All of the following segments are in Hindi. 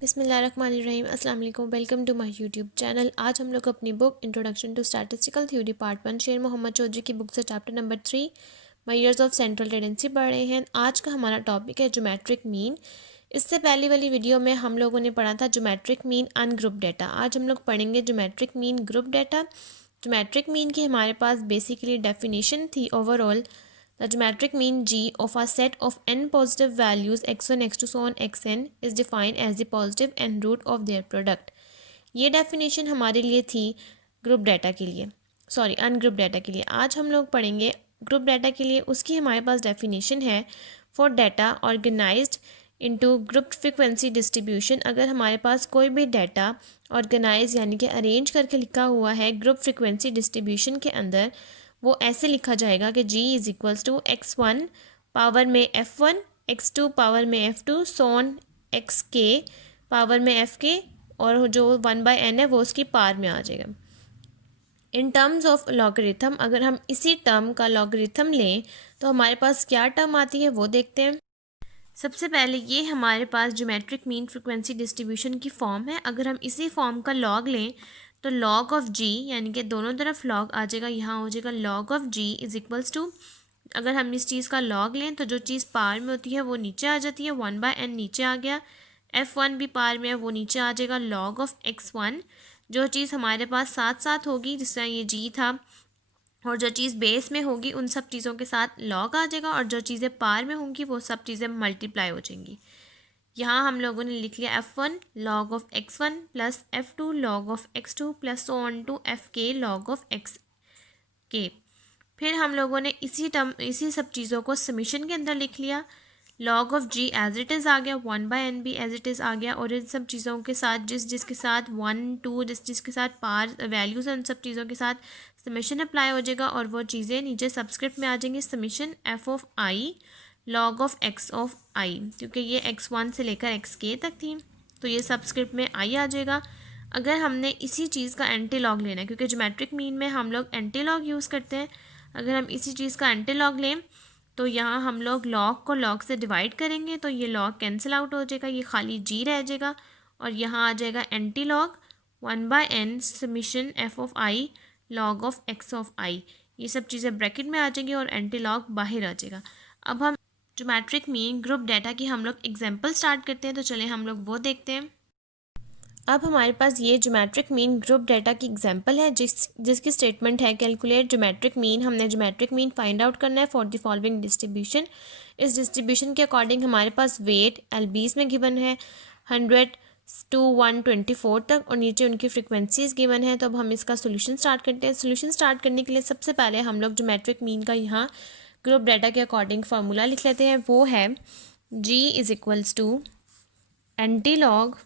बिस्मिल्लाहिर्रहमानिर्रहीम अस्सलाम वालेकुम। Welcome to my YouTube channel. आज हम लोग अपनी book introduction to statistical theory part 1 Sher Mohammad Chaudhry की बुक से chapter number 3 measures of central tendency पढ़ रहे हैं। आज का हमारा टॉपिक है ज्योमेट्रिक मीन। इससे पहली वाली वीडियो में हम लोगों ने पढ़ा था ज्योमेट्रिक मीन अनग्रुप डाटा। आज हम लोग पढ़ेंगे geometric mean group data. Geometric mean की हमारे पास बेसिकली डेफिनेशन थी overall the geometric mean g of a set of n positive values x1 x2 so on xn is defined as the positive n root of their product। ये डेफिनेशन हमारे लिए थी ग्रुप डाटा के लिए, सॉरी अनग्रुप डाटा के लिए। आज हम लोग पढ़ेंगे ग्रुप डाटा के लिए। उसकी हमारे पास डेफिनेशन है for data organised into group frequency distribution. अगर हमारे पास कोई भी डाटा ऑर्गेनाइज यानी कि अरेंज करके लिखा हुआ है ग्रुप फ्रिक्वेंसी डिस्ट्रीब्यूशन के अंदर, वो ऐसे लिखा जाएगा कि g is equals to x1 power में f1, x2 पावर में f2 सोन xk पावर में fk, और जो 1/n है वो उसकी पावर में आ जाएगा। इन टर्म्स ऑफ लॉगरिथम, अगर हम इसी टर्म का लॉगरिथम लें तो हमारे पास क्या टर्म आती है वो देखते हैं। सबसे पहले ये हमारे पास ज्योमेट्रिक मीन फ्रिक्वेंसी डिस्ट्रीब्यूशन की फॉर्म है। अगर हम इसी फॉर्म का लॉग लें तो लॉग ऑफ जी, यानी कि दोनों तरफ लॉग आ जाएगा, यहाँ हो जाएगा log of G is equals to, अगर हम इस चीज़ का लॉग लें तो जो चीज़ पार में होती है वो नीचे आ जाती है, 1/n नीचे आ गया, f1 भी पार में है वो नीचे आ जाएगा, लॉग ऑफ x1 जो चीज़ हमारे पास साथ साथ होगी, जिस तरह ये जी था, और जो चीज़ बेस में होगी उन सब चीज़ों के साथ लॉग आ जाएगा, और जो चीज़ें पार में होंगी वो सब चीज़ें मल्टीप्लाई हो जाएंगी। यहाँ हम लोगों ने लिख लिया f1 log of x1 plus f2 log of x2 plus so on to fk log of xk। फिर हम लोगों ने इसी सब चीज़ों को समीशन के अंदर लिख लिया। Log of g as it is आ गया, 1/n भी एज इट इज़ आ गया, और इन सब चीज़ों के साथ जिसके साथ 1 2 जिसके साथ पार वैल्यूज़ हैं उन सब चीज़ों के साथ समीशन अप्लाई हो जाएगा, और वो चीज़ें नीचे सब्सक्रिप्ट में आ जाएंगी। Summation f of i log of x of i, क्योंकि ये x1 से लेकर xk तक थी तो ये सब्सक्रिप्ट में i आ जाएगा। अगर हमने इसी चीज़ का एंटी लॉग लेना है, क्योंकि ज्योमेट्रिक मीन में हम लोग एंटी लॉग यूज़ करते हैं, अगर हम इसी चीज़ का एंटी लॉग लें तो यहाँ हम लोग लॉग को लॉग से डिवाइड करेंगे तो ये लॉग कैंसिल आउट हो जाएगा, ये खाली g रह जाएगा, और यहाँ आ जाएगा anti log 1/n summation f of i log of x of i। ये सब चीज़ें ब्रैकेट में आ जाएंगी और एंटी लॉग बाहर आ जाएगा। अब हम ज्योमेट्रिक मीन ग्रुप डाटा की हम लोग एग्जाम्पल स्टार्ट करते हैं, तो चलें हम लोग वो देखते हैं। अब हमारे पास ये ज्योमेट्रिक मीन ग्रुप डाटा की एग्जांपल है जिसकी स्टेटमेंट है कैलकुलेट ज्योमेट्रिक मीन। हमने ज्योमेट्रिक मीन फाइंड आउट करना है फॉर द फॉलोइंग डिस्ट्रीब्यूशन। इस डिस्ट्रीब्यूशन के अकॉर्डिंग हमारे पास वेट LBs में गिवन है 100 to 124 तक, और नीचे उनकी फ्रिक्वेंसीज गिवन है। तो अब हम इसका सोल्यूशन स्टार्ट करते हैं। सोल्यूशन स्टार्ट करने के लिए सबसे पहले हम लोग ज्योमेट्रिक मीन का यहाँ ग्रुप डाटा के अकॉर्डिंग फार्मूला लिख लेते हैं। वो है g is equals to anti log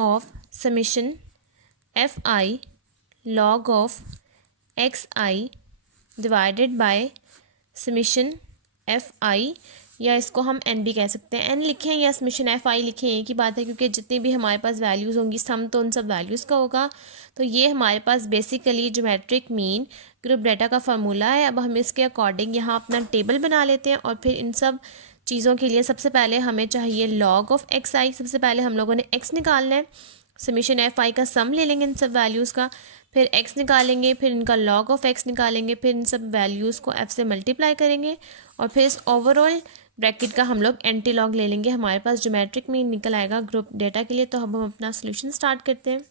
of summation fi log of xi divided by summation fi, या इसको हम n भी कह सकते हैं। n लिखें या समीशन fi लिखें एक ही बात है, क्योंकि जितनी भी हमारे पास वैल्यूज़ होंगी सम तो उन सब वैल्यूज़ का होगा। तो ये हमारे पास basically geometric mean group data का फार्मूला है। अब हम इसके अकॉर्डिंग यहाँ अपना टेबल बना लेते हैं, और फिर इन सब चीज़ों के लिए सबसे पहले हमें चाहिए लॉग ऑफ xi। सबसे पहले हम लोगों ने x निकालना है, समीशन fi का सम ले लेंगे इन सब वैल्यूज़ का, फिर x निकालेंगे, फिर इनका log ऑफ x निकालेंगे, फिर इन सब वैल्यूज़ को f से मल्टीप्लाई करेंगे, और फिर इस ओवरऑल ब्रैकेट का हम लोग एंटी लॉग ले लेंगे। हमारे पास ज्योमेट्रिक मीन निकल आएगा ग्रुप डाटा के लिए। तो अब हम अपना सोल्यूशन स्टार्ट करते हैं।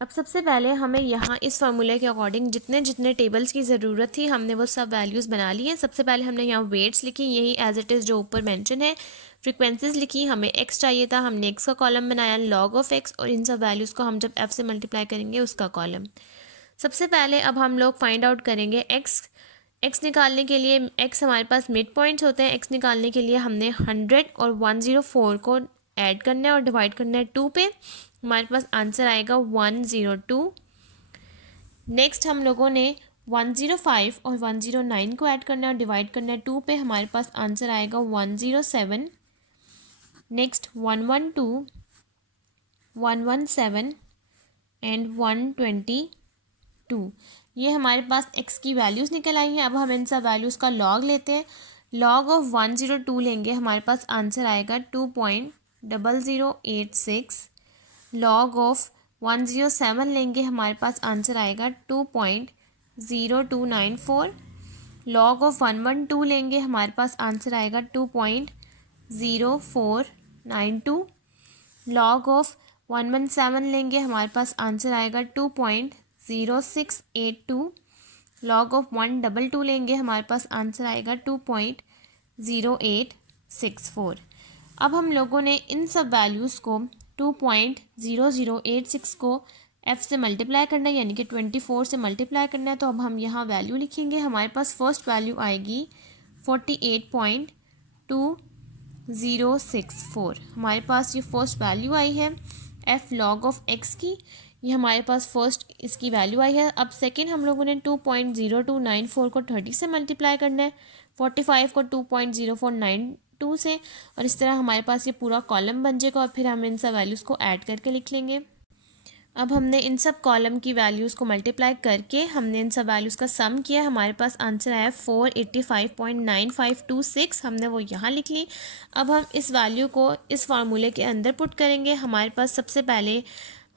अब सबसे पहले हमें यहाँ इस फार्मूले के अकॉर्डिंग जितने जितने टेबल्स की ज़रूरत थी हमने वो सब वैल्यूज़ बना ली हैं। सबसे पहले हमने यहाँ वेट्स लिखी, यही एज इट इज़ जो ऊपर मेंशन है। फ्रीक्वेंसीज लिखी, हमें x चाहिए था, हमने x का कॉलम बनाया लॉग ऑफ x, और इन सब वैल्यूज़ को हम जब f से मल्टीप्लाई करेंगे उसका कॉलम। सबसे पहले अब हम लोग फाइंड आउट करेंगे x निकालने के लिए। x हमारे पास मिड पॉइंट्स होते हैं। x निकालने के लिए हमने 100 और 104 को ऐड करना है और डिवाइड करना है 2 पे। हमारे पास आंसर आएगा 102। नेक्स्ट हम लोगों ने 105 और 109 को ऐड करना है और डिवाइड करना है 2 पे। हमारे पास आंसर आएगा 107। नेक्स्ट 112, 117 एंड 122, ये हमारे पास x की वैल्यूज़ निकल आई हैं। अब हम इन सब वैल्यूज़ का लॉग लेते हैं। लॉग ऑफ 102 लेंगे हमारे पास आंसर आएगा 2.0086। लॉग ऑफ 107 लेंगे हमारे पास आंसर आएगा 2.0294। लॉग ऑफ 112 लेंगे हमारे पास आंसर आएगा 2.0492। लॉग ऑफ 117 लेंगे हमारे पास आंसर आएगा 2.0682। लॉग ऑफ 122 लेंगे हमारे पास आंसर आएगा 2.0864। अब हम लोगों ने इन सब वैल्यूज़ को 2.0086 को f से मल्टीप्लाई करना है, यानी कि 24 से मल्टीप्लाई करना है। तो अब हम यहाँ वैल्यू लिखेंगे। हमारे पास फर्स्ट वैल्यू आएगी 48.2064। हमारे पास ये फर्स्ट वैल्यू आई है f log ऑफ x की, ये हमारे पास फर्स्ट इसकी वैल्यू आई है। अब सेकेंड हम लोगों ने 2.0294 को 30 से मल्टीप्लाई करना है, 45 को 2.0492 से, और इस तरह हमारे पास ये पूरा कॉलम बन जाएगा। और फिर हम इन सब वैल्यूज़ को ऐड करके लिख लेंगे। अब हमने इन सब कॉलम की वैल्यूज़ को मल्टीप्लाई करके हमने इन सब वैल्यूज़ का सम किया। हमारे पास आंसर आया 485.9526। हमने वो यहाँ लिख ली। अब हम इस वैल्यू को इस फार्मूले के अंदर पुट करेंगे। हमारे पास सबसे पहले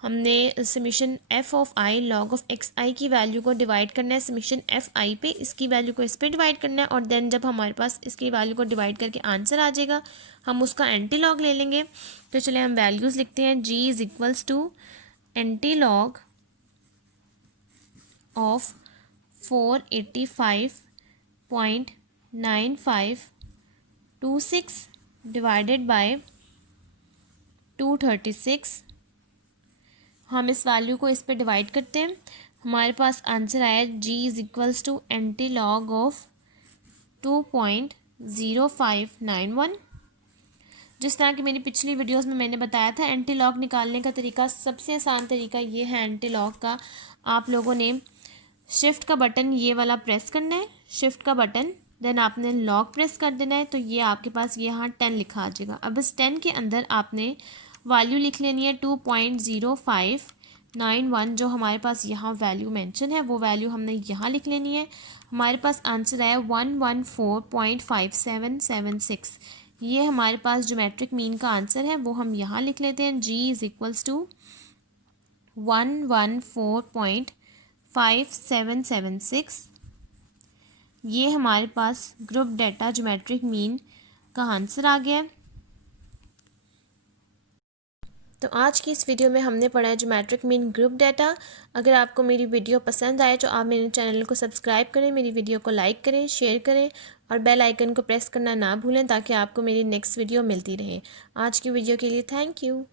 हमने summation F of I log of X I की वैल्यू को डिवाइड करना है समीशन एफ आई पे, इसकी वैल्यू को इस पे डिवाइड करना है। और देन जब हमारे पास इसकी वैल्यू को डिवाइड करके आंसर आ जाएगा, हम उसका एंटी लॉग ले लेंगे। तो चलिए हम वैल्यूज़ लिखते हैं। G is equals to anti log of 485.9526 divided by 236। हम इस वैल्यू को इस पे डिवाइड करते हैं। हमारे पास आंसर आया G is equals to anti log of 2.0591। जिस तरह की मेरी पिछली वीडियोस में मैंने बताया था, एंटी लॉग निकालने का तरीका, सबसे आसान तरीका ये है एंटी लॉग का। आप लोगों ने शिफ्ट का बटन ये वाला प्रेस करना है, शिफ्ट का बटन, देन आपने लॉग प्रेस कर देना है। तो ये आपके पास यहाँ 10 लिखा आ जाएगा। अब इस 10 के अंदर आपने वैल्यू लिख लेनी है 2.0591। जो हमारे पास यहाँ वैल्यू मेंशन है वो वैल्यू हमने यहाँ लिख लेनी है। हमारे पास आंसर आया 114.5776। ये हमारे पास ज्योमेट्रिक मीन का आंसर है, वो हम यहाँ लिख लेते हैं। G is equals to 114.5776। ये हमारे पास ग्रुप डेटा ज्योमेट्रिक मीन का आंसर आ गया। तो आज की इस वीडियो में हमने पढ़ा है ज्योमेट्रिक मीन ग्रुप डेटा। अगर आपको मेरी वीडियो पसंद आए तो आप मेरे चैनल को सब्सक्राइब करें, मेरी वीडियो को लाइक करें, शेयर करें और बेल आइकन को प्रेस करना ना भूलें ताकि आपको मेरी नेक्स्ट वीडियो मिलती रहे। आज की वीडियो के लिए थैंक यू।